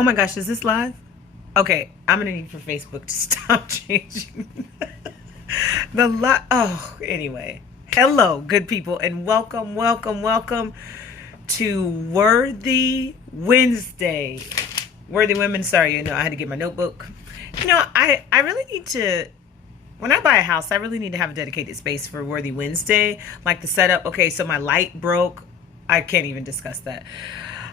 Oh my gosh, is this live? Okay, I'm gonna need for Facebook to stop changing the live. Oh, anyway. Hello, good people, and welcome, welcome, welcome to Worthy Wednesday. Worthy Women, sorry, I had to get my notebook. I really need to, when I buy a house, I really need to have a dedicated space for Worthy Wednesday. Like the setup, okay, so my light broke. I can't even discuss that.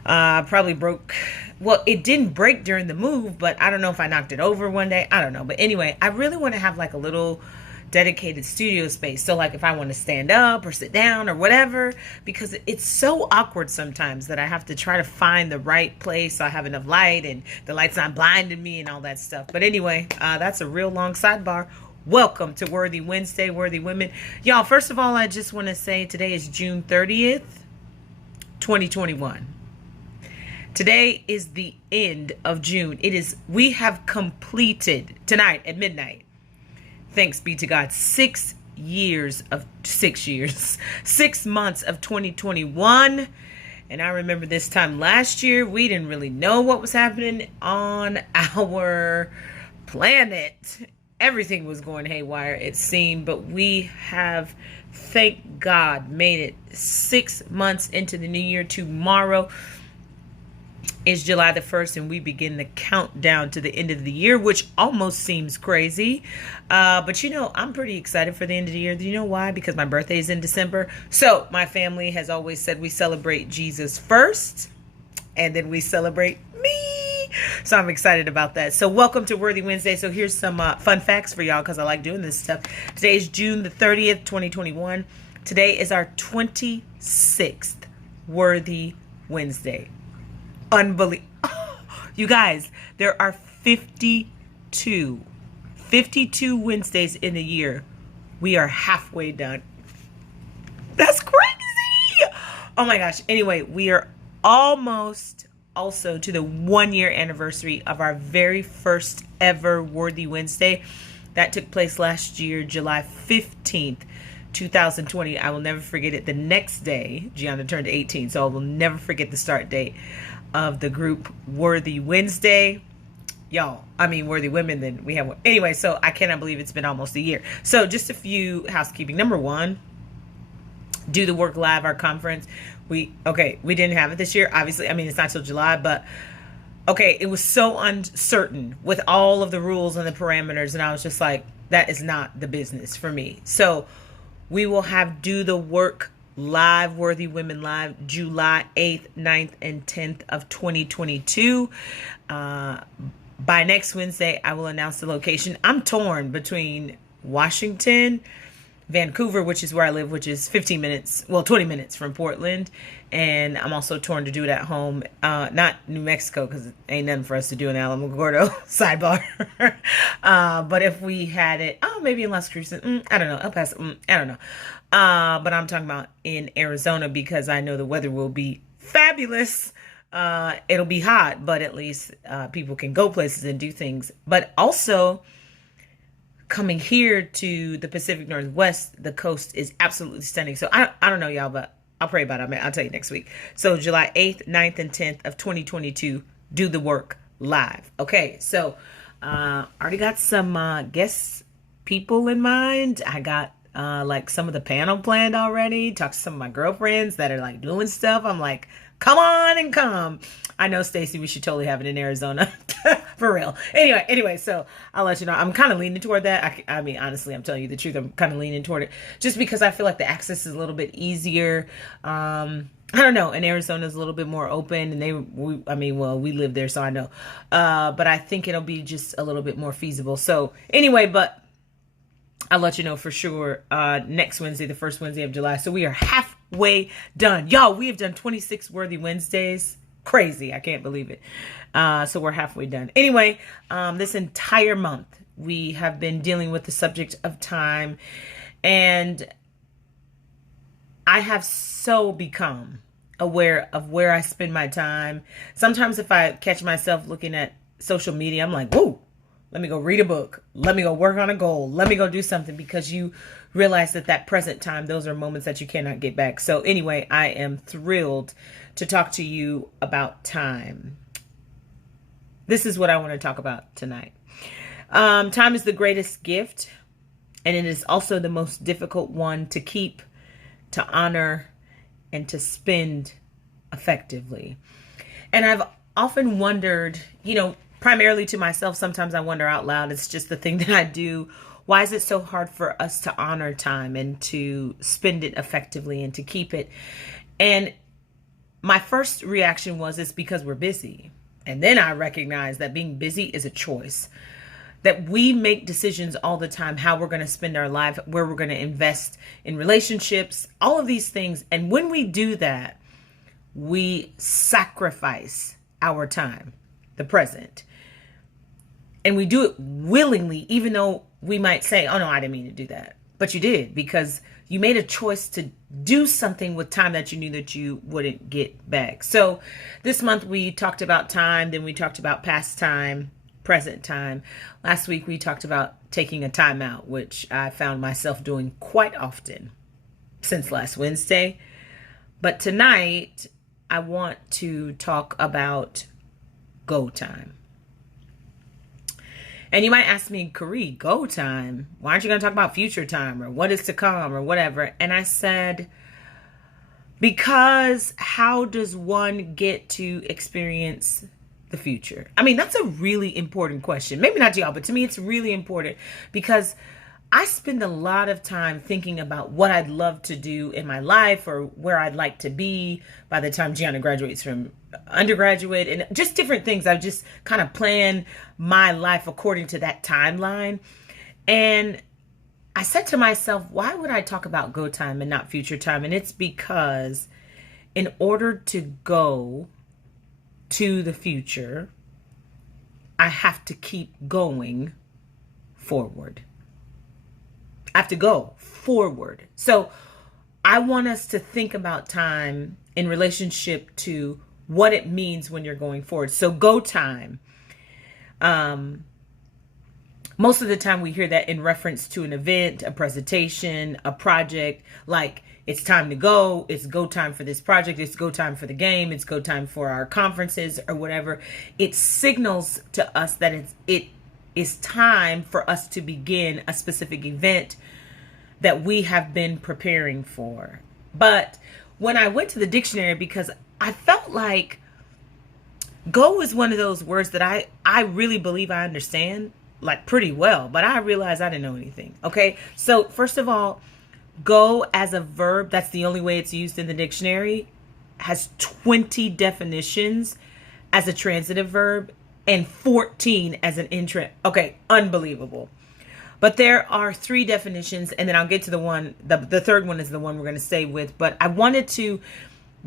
Probably broke. Well, it didn't break during the move, but I don't know if I knocked it over one day. I don't know. But anyway, I really want to have like a little dedicated studio space. So like if I want to stand up or sit down or whatever, because it's so awkward sometimes that I have to try to find the right place so I have enough light and the light's not blinding me and all that stuff. But anyway, that's a real long sidebar. Welcome to Worthy Wednesday, Worthy Women. Y'all, first of all, I just want to say today is June 30th, 2021. Today is the end of June. We have completed tonight at midnight. Thanks be to God. 6 months of 2021. And I remember this time last year, we didn't really know what was happening on our planet. Everything was going haywire, it seemed, but we have, thank God, made it 6 months into the new year. Tomorrow is July the 1st, and we begin the countdown to the end of the year, which almost seems crazy. But I'm pretty excited for the end of the year. Do you know why? Because my birthday is in December. So my family has always said we celebrate Jesus first, and then we celebrate me. So I'm excited about that. So welcome to Worthy Wednesday. So here's some fun facts for y'all, because I like doing this stuff. Today is June the 30th, 2021. Today is our 26th Worthy Wednesday. Unbelievable. You guys, there are 52 Wednesdays in a year. We are halfway done. That's crazy. Oh my gosh. Anyway, we are almost also to the 1-year anniversary of our very first ever Worthy Wednesday. That took place last year, July 15th, 2020. I will never forget it. The next day, Gianna turned 18, so I will never forget the start date of the group Worthy Wednesday. Worthy Women, then we have one. Anyway, so I cannot believe it's been almost a year. So just a few housekeeping. Number one, Do the Work Live, our conference. We didn't have it this year. Obviously, it's not till July, but it was so uncertain with all of the rules and the parameters. And I was just like, that is not the business for me. So we will have Do the Work Live, Worthy Women Live, July 8th, 9th, and 10th of 2022. By next Wednesday, I will announce the location. I'm torn between Washington, Vancouver, which is where I live, which is 20 minutes from Portland. And I'm also torn to do it at home. Not New Mexico, because it ain't nothing for us to do in Alamogordo, sidebar. But if we had it, maybe in Las Cruces, I don't know, El Paso, I don't know. But I'm talking about in Arizona, because I know the weather will be fabulous. It'll be hot, but at least people can go places and do things. But also, coming here to the Pacific Northwest, the coast is absolutely stunning. So I don't know, y'all, but I'll pray about it. I'll tell you next week. So July 8th, 9th, and 10th of 2022, Do the Work Live. Okay, so already got some guest people in mind. I got like some of the panel planned already. Talked to some of my girlfriends that are like doing stuff. I'm like, come on and come. I know, Stacy, we should totally have it in Arizona. For real. Anyway, so I'll let you know. I'm kind of leaning toward that. Honestly, I'm telling you the truth. I'm kind of leaning toward it just because I feel like the access is a little bit easier. I don't know. And Arizona is a little bit more open, and we live there, so I know. But I think it'll be just a little bit more feasible. So anyway, but I'll let you know for sure next Wednesday, the first Wednesday of July. So we are halfway done. Y'all, we have done 26 Worthy Wednesdays. Crazy. I can't believe it. So we're halfway done. Anyway, this entire month, we have been dealing with the subject of time. And I have so become aware of where I spend my time. Sometimes if I catch myself looking at social media, I'm like, whoa. Let me go read a book. Let me go work on a goal. Let me go do something, because you realize that present time, those are moments that you cannot get back. So anyway, I am thrilled to talk to you about time. This is what I want to talk about tonight. Time is the greatest gift, and it is also the most difficult one to keep, to honor, and to spend effectively. And I've often wondered, primarily to myself, sometimes I wonder out loud, it's just the thing that I do. Why is it so hard for us to honor time and to spend it effectively and to keep it? And my first reaction was, it's because we're busy. And then I recognize that being busy is a choice, that we make decisions all the time, how we're going to spend our life, where we're going to invest in relationships, all of these things. And when we do that, we sacrifice our time, the present. And we do it willingly, even though we might say, oh no, I didn't mean to do that. But you did, because you made a choice to do something with time that you knew that you wouldn't get back. So this month we talked about time, then we talked about past time, present time. Last week we talked about taking a time out, which I found myself doing quite often since last Wednesday. But tonight I want to talk about go time. And you might ask me, Carrie, go time? Why aren't you going to talk about future time or what is to come or whatever? And I said, because how does one get to experience the future? I mean, that's a really important question. Maybe not to y'all, but to me, it's really important because I spend a lot of time thinking about what I'd love to do in my life or where I'd like to be by the time Gianna graduates from undergraduate and just different things. I just kind of plan my life according to that timeline. And I said to myself, why would I talk about go time and not future time? And it's because in order to go to the future, I have to keep going forward. I have to go forward. So I want us to think about time in relationship to what it means when you're going forward. So go time. Most of the time we hear that in reference to an event, a presentation, a project, like it's time to go, it's go time for this project, it's go time for the game, it's go time for our conferences or whatever. It signals to us that it is time for us to begin a specific event that we have been preparing for. But when I went to the dictionary, because I felt like go is one of those words that I really believe I understand like pretty well, but I realized I didn't know anything. Okay. So first of all, go as a verb, that's the only way it's used in the dictionary, has 20 definitions as a transitive verb and 14 as an intrant. Okay. Unbelievable. But there are 3 definitions, and then I'll get to the one, the third one is the one we're going to stay with. But I wanted to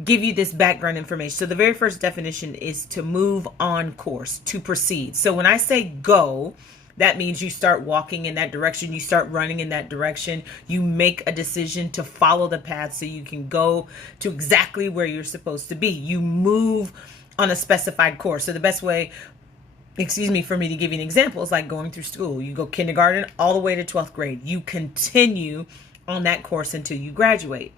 give you this background information. So the very first definition is to move on course, to proceed. So when I say go, that means you start walking in that direction, you start running in that direction, you make a decision to follow the path so you can go to exactly where you're supposed to be. You move on a specified course. So the best way, for me to give you an example, is like going through school. You go kindergarten all the way to 12th grade. You continue on that course until you graduate.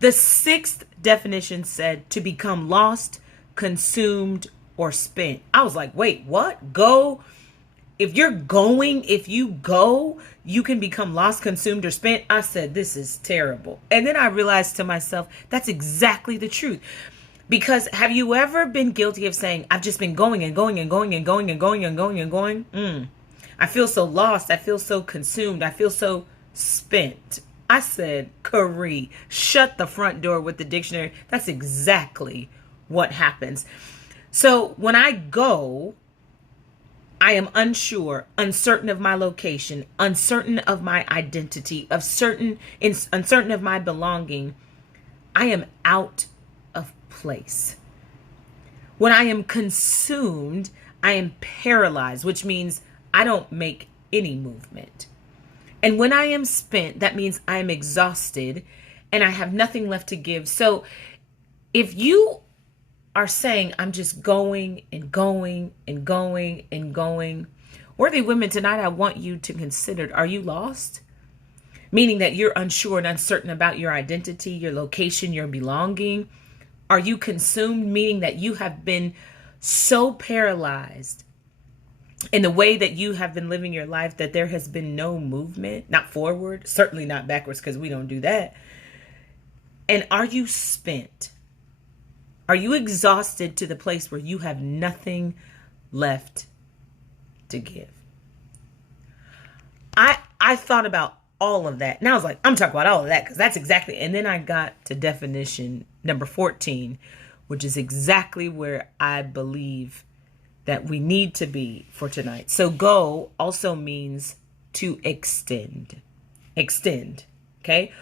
The 6th definition said to become lost, consumed, or spent. I was like, wait, what? Go? If you go, you can become lost, consumed, or spent. I said, this is terrible. And then I realized to myself, that's exactly the truth. Because have you ever been guilty of saying, I've just been going and going and going and going and going and going and going? I feel so lost. I feel so consumed. I feel so spent. I said, Carrie, shut the front door with the dictionary. That's exactly what happens. So when I go, I am unsure, uncertain of my location, uncertain of my identity, uncertain of my belonging. I am out of place. When I am consumed, I am paralyzed, which means I don't make any movement. And when I am spent, that means I am exhausted and I have nothing left to give. So if you are saying, I'm just going and going and going and going, worthy women, tonight I want you to consider, are you lost? Meaning that you're unsure and uncertain about your identity, your location, your belonging. Are you consumed? Meaning that you have been so paralyzed in the way that you have been living your life, that there has been no movement, not forward, certainly not backwards, because we don't do that. And are you spent? Are you exhausted to the place where you have nothing left to give? I thought about all of that. And I was like, I'm talking about all of that because that's exactly. And then I got to definition number 14, which is exactly where I believe that we need to be for tonight. So go also means to extend. Extend, okay?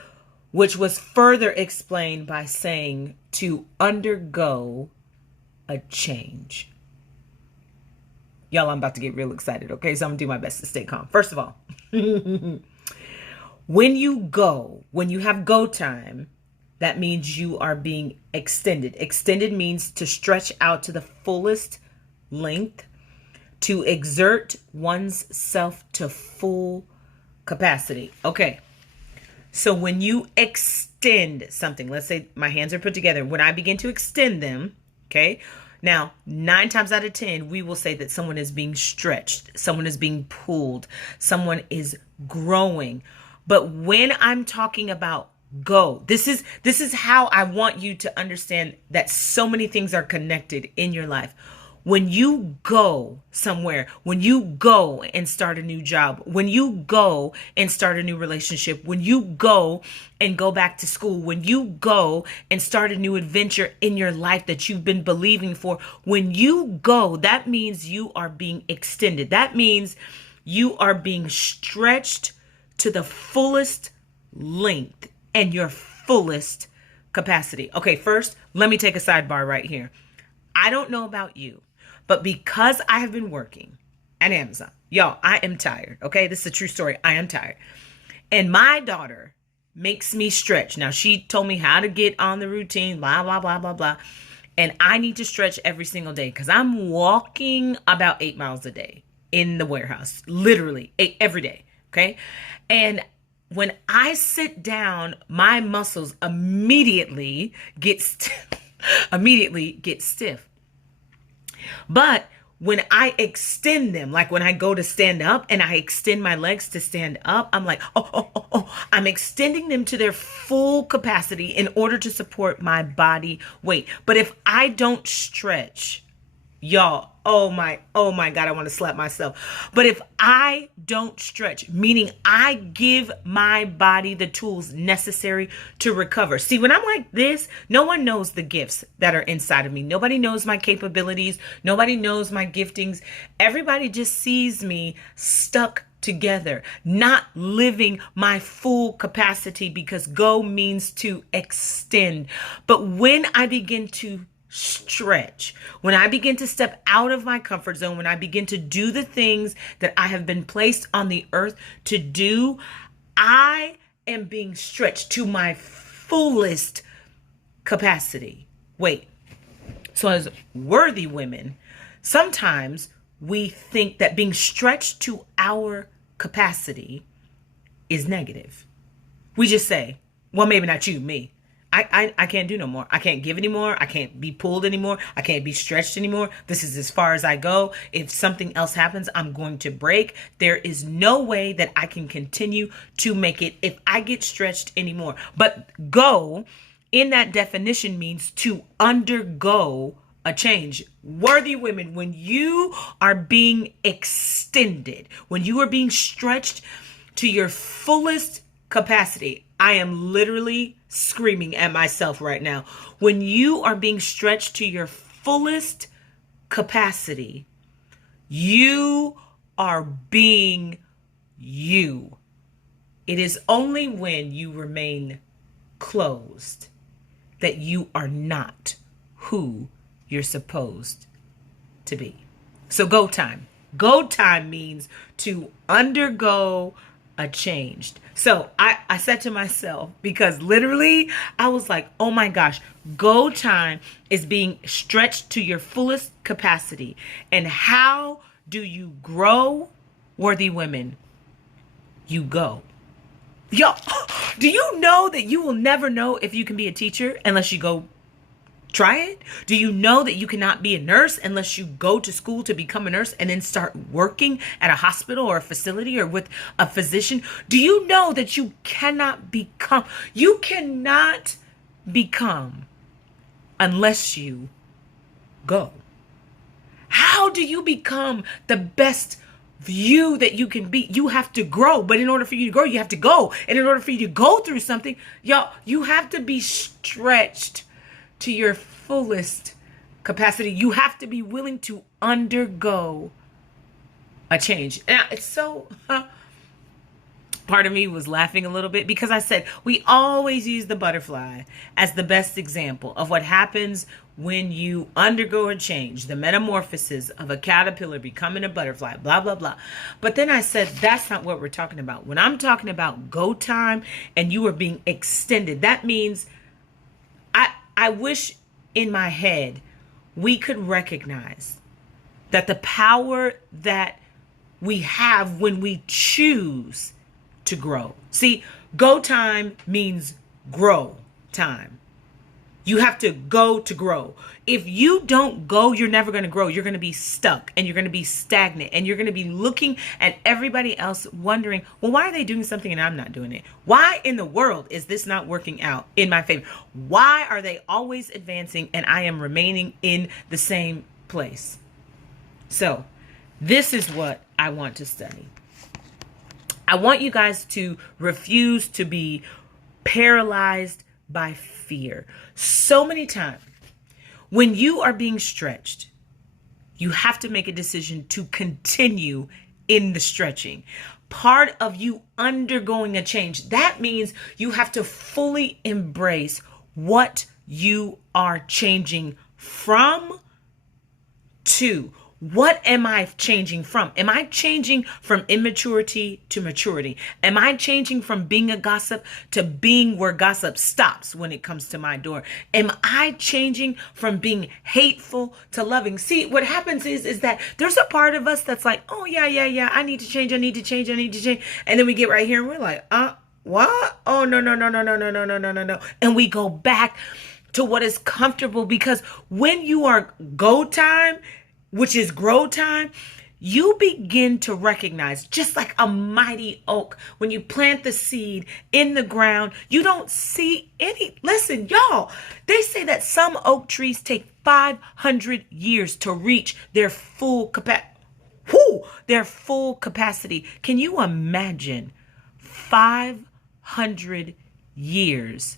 Which was further explained by saying to undergo a change. Y'all, I'm about to get real excited, okay? So I'm gonna do my best to stay calm. First of all, when you have go time, that means you are being extended. Extended means to stretch out to the fullest length, to exert one's self to full capacity. Okay. So when you extend something, let's say my hands are put together, when I begin to extend them, okay, now 9 times out of 10, we will say that someone is being stretched, someone is being pulled, someone is growing. But when I'm talking about go, this is how I want you to understand that so many things are connected in your life. When you go somewhere, when you go and start a new job, when you go and start a new relationship, when you go and go back to school, when you go and start a new adventure in your life that you've been believing for, when you go, that means you are being extended. That means you are being stretched to the fullest length and your fullest capacity. Okay, first, let me take a sidebar right here. I don't know about you, but because I have been working at Amazon, y'all, I am tired. Okay, this is a true story. I am tired. And my daughter makes me stretch. Now, she told me how to get on the routine, blah, blah, blah, blah, blah. And I need to stretch every single day because I'm walking about 8 miles a day in the warehouse, literally every day. Okay. And when I sit down, my muscles immediately get stiff. But when I extend them, like when I go to stand up and I extend my legs to stand up, I'm like, I'm extending them to their full capacity in order to support my body weight. But if I don't stretch, y'all, oh my God, I want to slap myself. But if I don't stretch, meaning I give my body the tools necessary to recover. See, when I'm like this, no one knows the gifts that are inside of me. Nobody knows my capabilities. Nobody knows my giftings. Everybody just sees me stuck together, not living my full capacity, because go means to extend. But when I begin to stretch, when I begin to step out of my comfort zone, when I begin to do the things that I have been placed on the earth to do, I am being stretched to my fullest capacity. Wait, so as worthy women, sometimes we think that being stretched to our capacity is negative. We just say, well, maybe not you, me. I can't do no more. I can't give anymore. I can't be pulled anymore. I can't be stretched anymore. This is as far as I go. If something else happens, I'm going to break. There is no way that I can continue to make it if I get stretched anymore. But go in that definition means to undergo a change. Worthy women, when you are being extended, when you are being stretched to your fullest capacity, I am literally screaming at myself right now. When you are being stretched to your fullest capacity, you are being you. It is only when you remain closed that you are not who you're supposed to be. So go time. Go time means to undergo a change. So I said to myself, because literally I was like, oh my gosh, go time is being stretched to your fullest capacity. And how do you grow, worthy women? You go. Yo, do you know that you will never know if you can be a teacher unless you go Try it. Do you know that you cannot be a nurse unless you go to school to become a nurse and then start working at a hospital or a facility or with a physician? Do you know that you cannot become unless you go? How do you become the best you that you can be? You have to grow, but in order for you to grow, you have to go. And in order for you to go through something, y'all, you have to be stretched to your fullest capacity. You have to be willing to undergo a change. Now, it's so, part of me was laughing a little bit because I said, we always use the butterfly as the best example of what happens when you undergo a change, the metamorphosis of a caterpillar becoming a butterfly, blah, blah, blah. But then I said, that's not what we're talking about. When I'm talking about go time and you are being extended, that means I wish in my head we could recognize that the power that we have when we choose to grow. See, go time means grow time. You have to go to grow. If you don't go, you're never going to grow. You're going to be stuck and you're going to be stagnant and you're going to be looking at everybody else wondering, well, why are they doing something and I'm not doing it? Why in the world is this not working out in my favor? Why are they always advancing and I am remaining in the same place? So this is what I want to study. I want you guys to refuse to be paralyzed by fear. So many times when you are being stretched, you have to make a decision to continue in the stretching. Part of you undergoing a change, that means you have to fully embrace what you are changing from to. What am I changing from? Am I changing from immaturity to maturity? Am I changing from being a gossip to being where gossip stops when it comes to my door? Am I changing from being hateful to loving? See, what happens is that there's a part of us that's like, oh, yeah. I need to change. And then we get right here and we're like, what? Oh, no. And we go back to what is comfortable, because when you are go time, which is grow time, you begin to recognize, just like a mighty oak, when you plant the seed in the ground, you don't see any. Listen, y'all, they say that some oak trees take 500 years to reach their full capacity. Can you imagine 500 years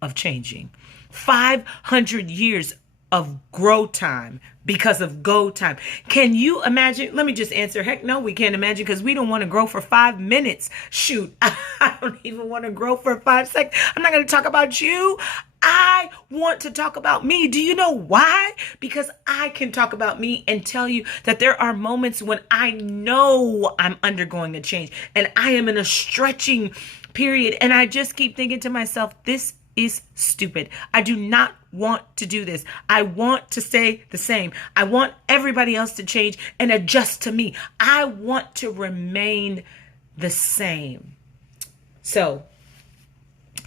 of changing? 500 years of grow time because of go time. Can you imagine? Let me just answer. Heck no, we can't imagine, because we don't want to grow for 5 minutes. Shoot, I don't even want to grow for 5 seconds. I'm not going to talk about you. I want to talk about me. Do you know why? Because I can talk about me and tell you that there are moments when I know I'm undergoing a change and I am in a stretching period. And I just keep thinking to myself, this is stupid. I do not want to do this. I want to stay the same. I want everybody else to change and adjust to me. I want to remain the same. So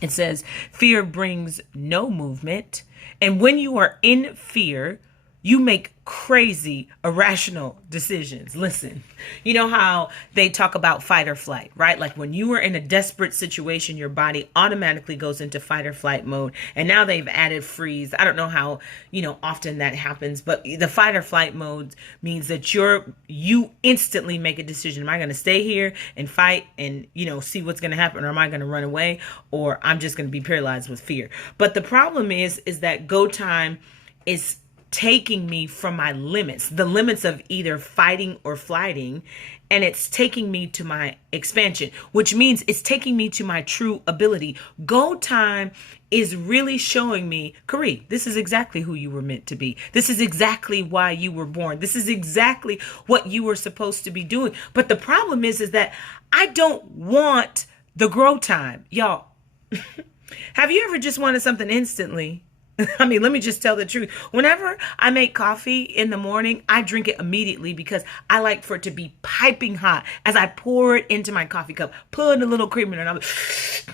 it says, fear brings no movement. And when you are in fear, you make crazy, irrational decisions. Listen, you know how they talk about fight or flight, right? Like when you are in a desperate situation, your body automatically goes into fight or flight mode. And now they've added freeze. I don't know how, often that happens, but the fight or flight mode means that you instantly make a decision. Am I going to stay here and fight and, see what's going to happen? Or am I going to run away? Or I'm just going to be paralyzed with fear. But the problem is that go time is taking me from my limits, the limits of either fighting or flighting, and it's taking me to my expansion, which means it's taking me to my true ability. Go time is really showing me, Kari, this is exactly who you were meant to be. This is exactly why you were born. This is exactly what you were supposed to be doing. But the problem is that I don't want the grow time. Y'all, have you ever just wanted something instantly? I mean, let me just tell the truth. Whenever I make coffee in the morning, I drink it immediately because I like for it to be piping hot as I pour it into my coffee cup, put a little cream in it.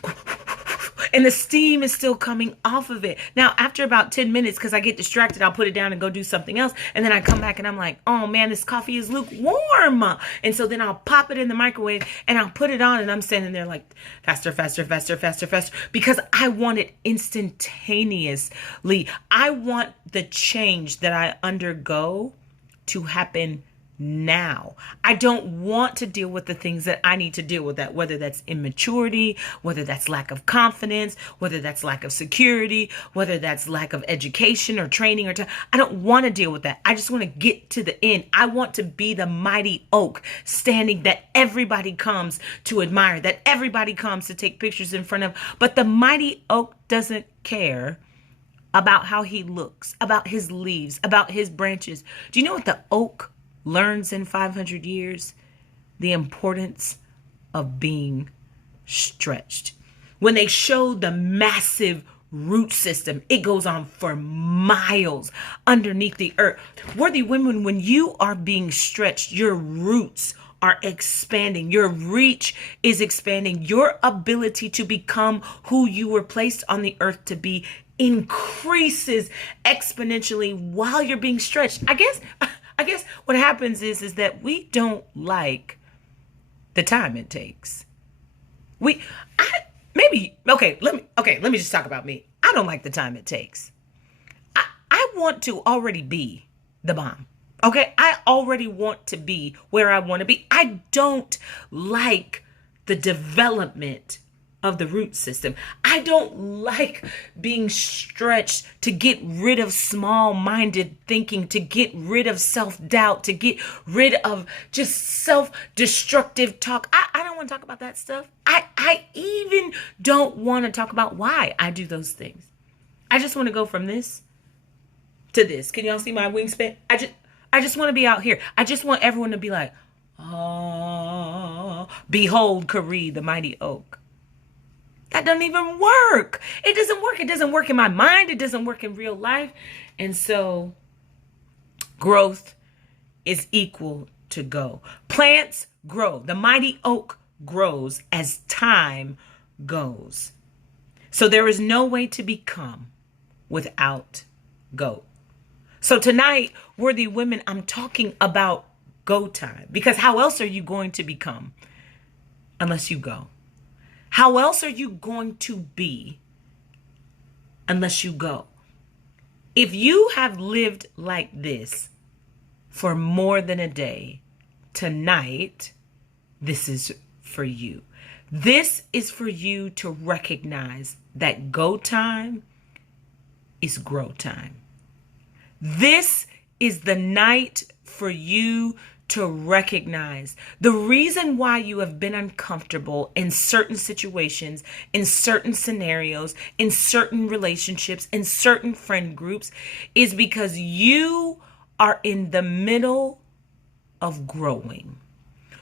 and the steam is still coming off of it. Now, after about 10 minutes, because I get distracted, I'll put it down and go do something else. And then I come back and I'm like, oh man, this coffee is lukewarm. And so then I'll pop it in the microwave and I'll put it on, and I'm standing there like faster, faster, faster, faster, faster, because I want it instantaneously. I want the change that I undergo to happen now. I don't want to deal with the things that I need to deal with, that whether that's immaturity, whether that's lack of confidence, whether that's lack of security, whether that's lack of education or training I don't want to deal with that. I just want to get to the end. I want to be the mighty oak standing that everybody comes to admire, that everybody comes to take pictures in front of. But the mighty oak doesn't care about how he looks, about his leaves, about his branches. Do you know what the oak learns in 500 years? The importance of being stretched. When they show the massive root system, it goes on for miles underneath the earth. Worthy women, when you are being stretched, your roots are expanding. Your reach is expanding. Your ability to become who you were placed on the earth to be increases exponentially while you're being stretched. I guess what happens is that we don't like the time it takes. Let me just talk about me. I don't like the time it takes. I want to already be the bomb. Okay. I already want to be where I want to be. I don't like the development of the root system. I don't like being stretched to get rid of small-minded thinking, to get rid of self-doubt, to get rid of just self-destructive talk. I don't want to talk about that stuff. I even don't want to talk about why I do those things. I just want to go from this to this. Can y'all see my wingspan? I just want to be out here. I just want everyone to be like, oh, behold, Kari, the mighty oak. That doesn't even work. It doesn't work. It doesn't work in my mind. It doesn't work in real life. And so growth is equal to go. Plants grow. The mighty oak grows as time goes. So there is no way to become without go. So tonight, worthy women, I'm talking about go time, because how else are you going to become unless you go? How else are you going to be unless you go? If you have lived like this for more than a day, tonight, this is for you. This is for you to recognize that go time is grow time. This is the night for you to recognize the reason why you have been uncomfortable in certain situations, in certain scenarios, in certain relationships, in certain friend groups, is because you are in the middle of growing.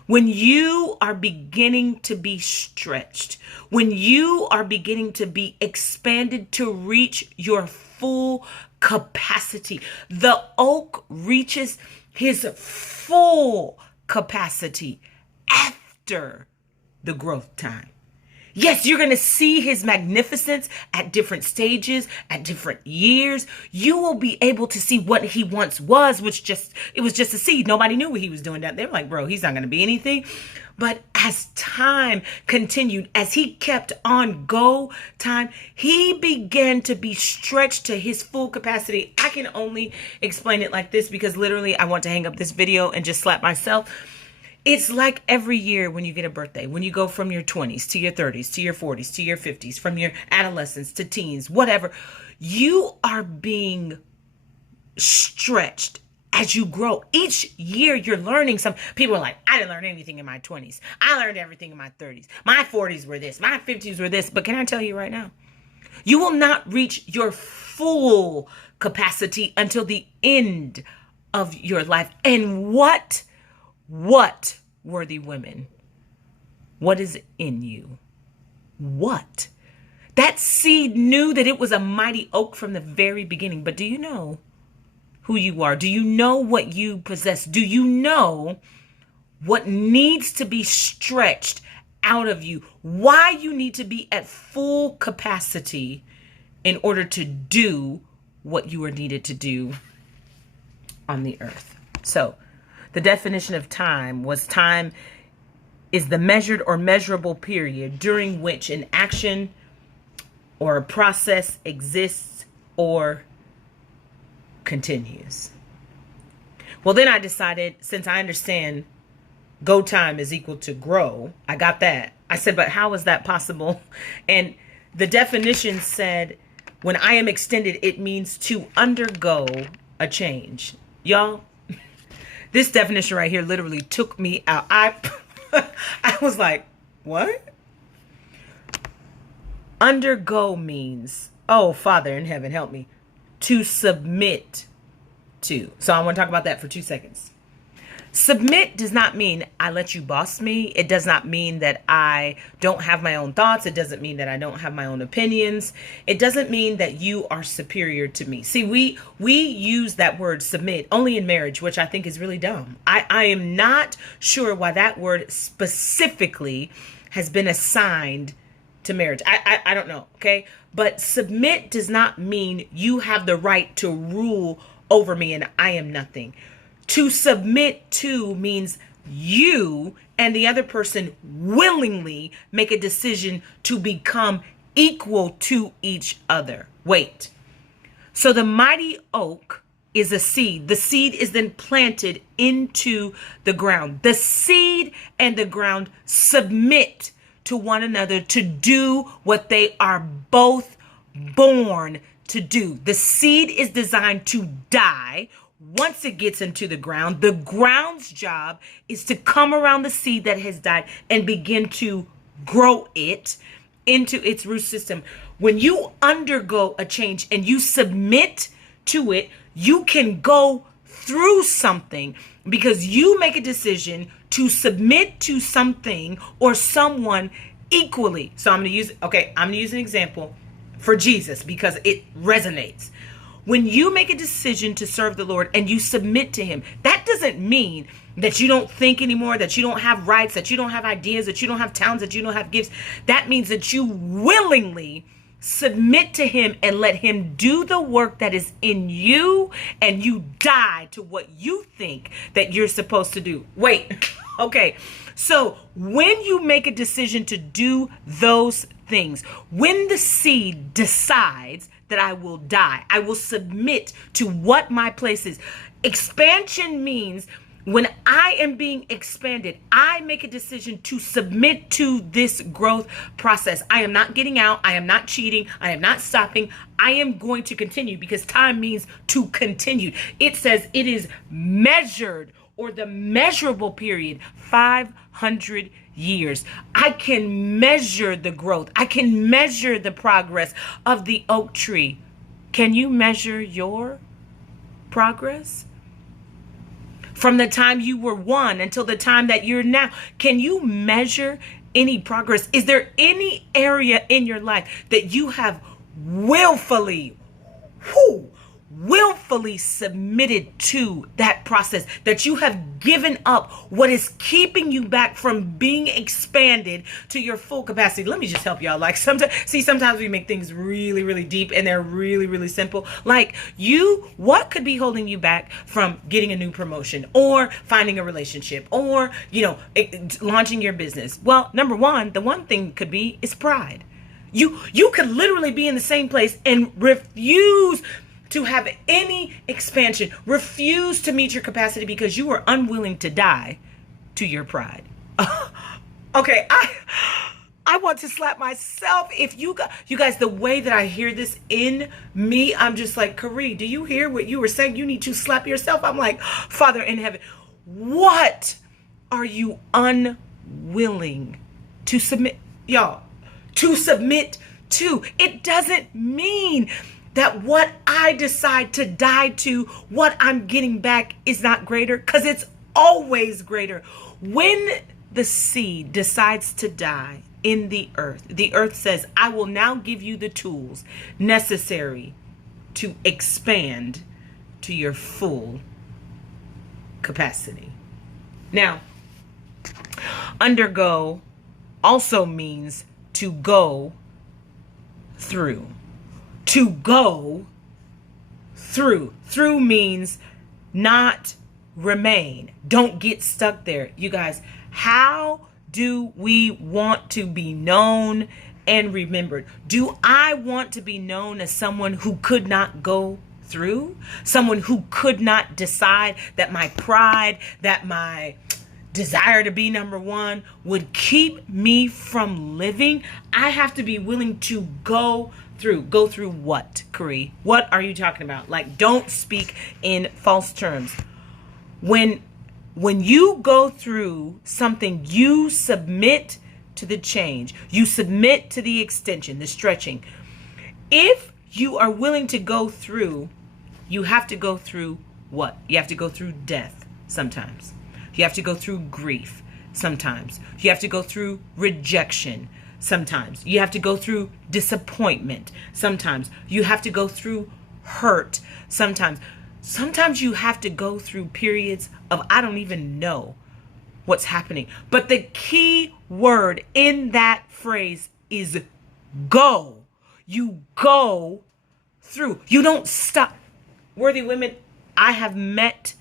When you are beginning to be stretched, when you are beginning to be expanded to reach your full capacity, the oak reaches his full capacity after the growth time. Yes, you're going to see his magnificence at different stages, at different years. You will be able to see what he once was, it was just a seed. Nobody knew what he was doing. They were like, bro, he's not going to be anything. But as time continued, as he kept on go time, he began to be stretched to his full capacity. I can only explain it like this because literally I want to hang up this video and just slap myself. It's like every year when you get a birthday, when you go from your 20s to your 30s, to your 40s, to your 50s, from your adolescence to teens, whatever, you are being stretched as you grow. Each year you're learning some. People are like, I didn't learn anything in my 20s. I learned everything in my 30s. My 40s were this. My 50s were this. But can I tell you right now, you will not reach your full capacity until the end of your life. And what, worthy women, what is in you? What? That seed knew that it was a mighty oak from the very beginning. But do you know who you are? Do you know what you possess? Do you know what needs to be stretched out of you why you need to be at full capacity in order to do what you are needed to do on the earth. So the definition of time is the measured or measurable period during which an action or a process exists or continues. Well, then I decided, since I understand go time is equal to grow, I got that. I said, but how is that possible? And the definition said, when I am extended, it means to undergo a change. Y'all, this definition right here literally took me out. I was like, what? Undergo means, oh, Father in heaven, help me, to submit to. So I want to talk about that for 2 seconds. Submit does not mean I let you boss me. It does not mean that I don't have my own thoughts. It doesn't mean that I don't have my own opinions. It doesn't mean that you are superior to me. See, we use that word submit only in marriage, which I think is really dumb. I am not sure why that word specifically has been assigned to marriage. I don't know, okay? But submit does not mean you have the right to rule over me and I am nothing. To submit to means you and the other person willingly make a decision to become equal to each other. Wait. So the mighty oak is a seed. The seed is then planted into the ground. The seed and the ground submit to one another to do what they are both born to do. The seed is designed to die. Once it gets into the ground, the ground's job is to come around the seed that has died and begin to grow it into its root system. When you undergo a change and you submit to it, you can go through something because you make a decision to submit to something or someone equally. So I'm going to use an example for Jesus because it resonates. When you make a decision to serve the Lord and you submit to him, that doesn't mean that you don't think anymore, that you don't have rights, that you don't have ideas, that you don't have talents, that you don't have gifts. That means that you willingly submit to him and let him do the work that is in you, and you die to what you think that you're supposed to do. Wait, okay. So when you make a decision to do those things, when the seed decides that I will die, I will submit to what my place is. Expansion means when I am being expanded, I make a decision to submit to this growth process. I am not getting out. I am not cheating. I am not stopping. I am going to continue because time means to continue. It says it is measured, or the measurable period, 500 years. I can measure the growth. I can measure the progress of the oak tree. Can you measure your progress? From the time you were one until the time that you're now, can you measure any progress? Is there any area in your life that you have willfully submitted to that process, that you have given up what is keeping you back from being expanded to your full capacity? Let me just help y'all. Like sometimes we make things really, really deep and they're really, really simple. Like what could be holding you back from getting a new promotion or finding a relationship or, launching your business? Well, number one, the one thing could be is pride. You could literally be in the same place and refuse to have any expansion, refuse to meet your capacity because you are unwilling to die to your pride. Okay, I want to slap myself. If you guys, the way that I hear this in me, I'm just like, Kari, do you hear what you were saying? You need to slap yourself. I'm like, Father in heaven, what are you unwilling to submit, y'all, to submit to? It doesn't mean that what I decide to die to, what I'm getting back is not greater, because it's always greater. When the seed decides to die in the earth says, I will now give you the tools necessary to expand to your full capacity. Now, undergo also means to go through. To go through. Through means not remain. Don't get stuck there. You guys, how do we want to be known and remembered? Do I want to be known as someone who could not go through? Someone who could not decide, that my pride, that my desire to be number one would keep me from living? I have to be willing to go through. Go through what, Karee? What are you talking about? Like, don't speak in false terms. When you go through something, you submit to the change. You submit to the extension, the stretching. If you are willing to go through, you have to go through what? You have to go through death sometimes. You have to go through grief sometimes. You have to go through rejection sometimes. You have to go through disappointment sometimes. You have to go through hurt sometimes. Sometimes you have to go through periods of I don't even know what's happening. But the key word in that phrase is go. You go through. You don't stop. Worthy women, I have met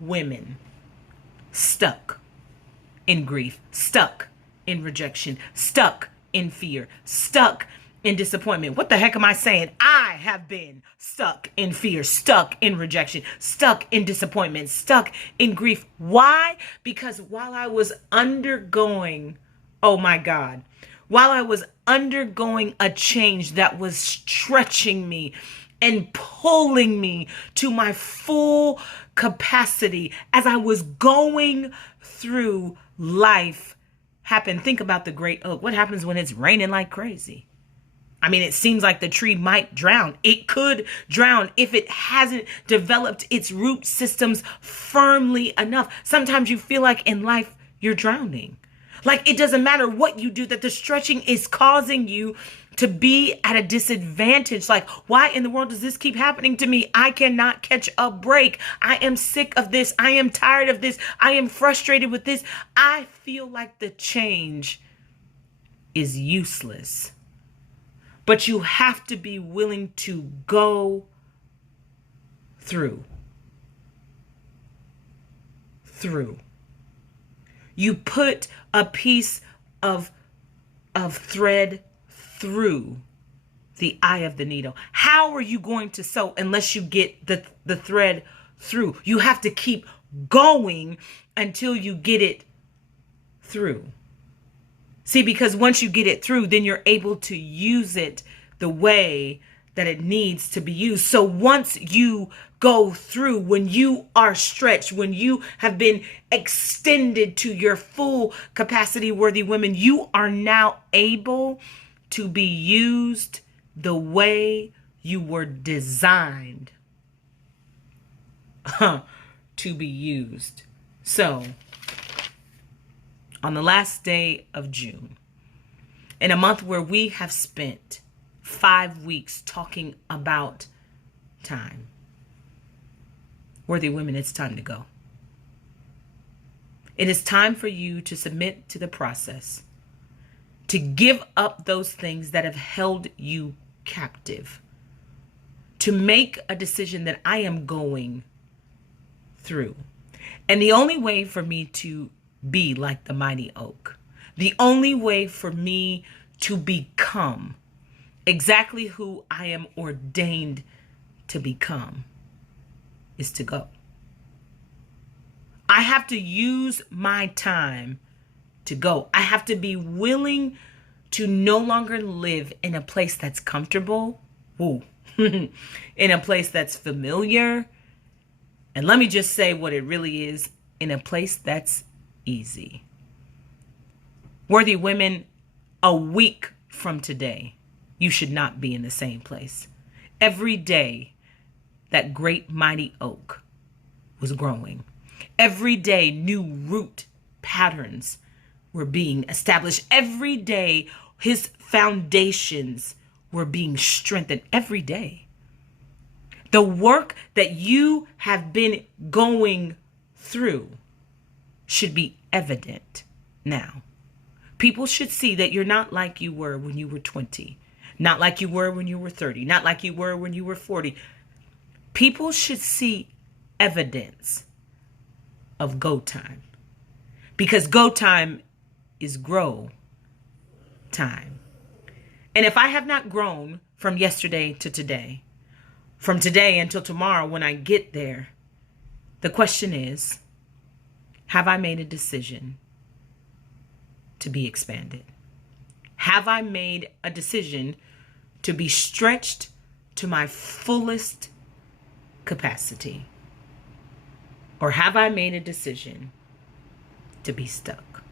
women stuck in grief, stuck in rejection, stuck in fear, stuck in disappointment. What the heck am I saying? I have been stuck in fear, stuck in rejection, stuck in disappointment, stuck in grief. Why? Because while I was undergoing, oh my God, while I was undergoing a change that was stretching me and pulling me to my full capacity, as I was going through life happened. Think about the great oak. What happens when it's raining like crazy? I mean, it seems like the tree might drown. It could drown if it hasn't developed its root systems firmly enough. Sometimes you feel like in life you're drowning. Like it doesn't matter what you do, that the stretching is causing you to be at a disadvantage. Like, why in the world does this keep happening to me? I cannot catch a break. I am sick of this. I am tired of this. I am frustrated with this. I feel like the change is useless. But you have to be willing to go through. Through. You put a piece of thread through the eye of the needle. How are you going to sew unless you get the thread through? You have to keep going until you get it through. See, because once you get it through, then you're able to use it the way that it needs to be used. So once you go through, when you are stretched, when you have been extended to your full capacity, worthy women, you are now able to be used the way you were designed to be used. So, on the last day of June, in a month where we have spent 5 weeks talking about time, worthy women, it's time to go. It is time for you to submit to the process, to give up those things that have held you captive, to make a decision that I am going through. And the only way for me to be like the mighty oak, the only way for me to become exactly who I am ordained to become is to go. I have to use my time to go. I have to be willing to no longer live in a place that's comfortable, in a place that's familiar, and let me just say what it really is, in a place that's easy. Worthy women, a week from today, you should not be in the same place. Every day, that great mighty oak was growing. Every day, new root patterns were being established. Every day, his foundations were being strengthened. Every day. The work that you have been going through should be evident now. People should see that you're not like you were when you were 20, not like you were when you were 30, not like you were when you were 40. People should see evidence of go time, because go time is grow time. And if I have not grown from yesterday to today, from today until tomorrow when I get there, the question is, have I made a decision to be expanded? Have I made a decision to be stretched to my fullest capacity? Or have I made a decision to be stuck?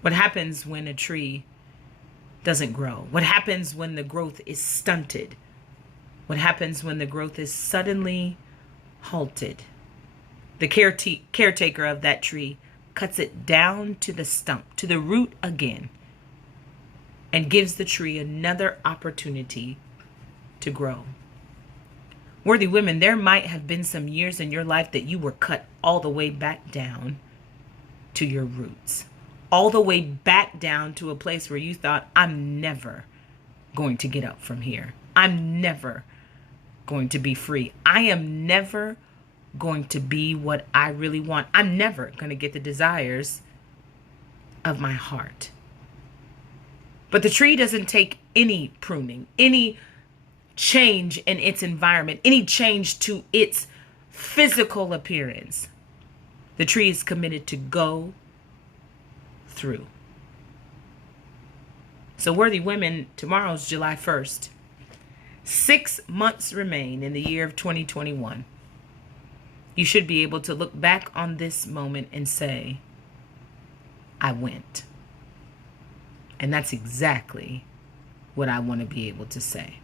What happens when a tree doesn't grow? What happens when the growth is stunted? What happens when the growth is suddenly halted? The caretaker of that tree cuts it down to the stump, to the root again, and gives the tree another opportunity to grow. Worthy women, there might have been some years in your life that you were cut all the way back down to your roots, all the way back down to a place where you thought, I'm never going to get up from here. I'm never going to be free. I am never going to be what I really want. I'm never going to get the desires of my heart. But the tree doesn't take any pruning, any change in its environment, any change to its physical appearance. The tree is committed to go through. So worthy women, tomorrow's July 1st. 6 months remain in the year of 2021. You should be able to look back on this moment and say, I went. And that's exactly what I want to be able to say.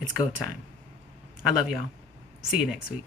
It's go time. I love y'all. See you next week.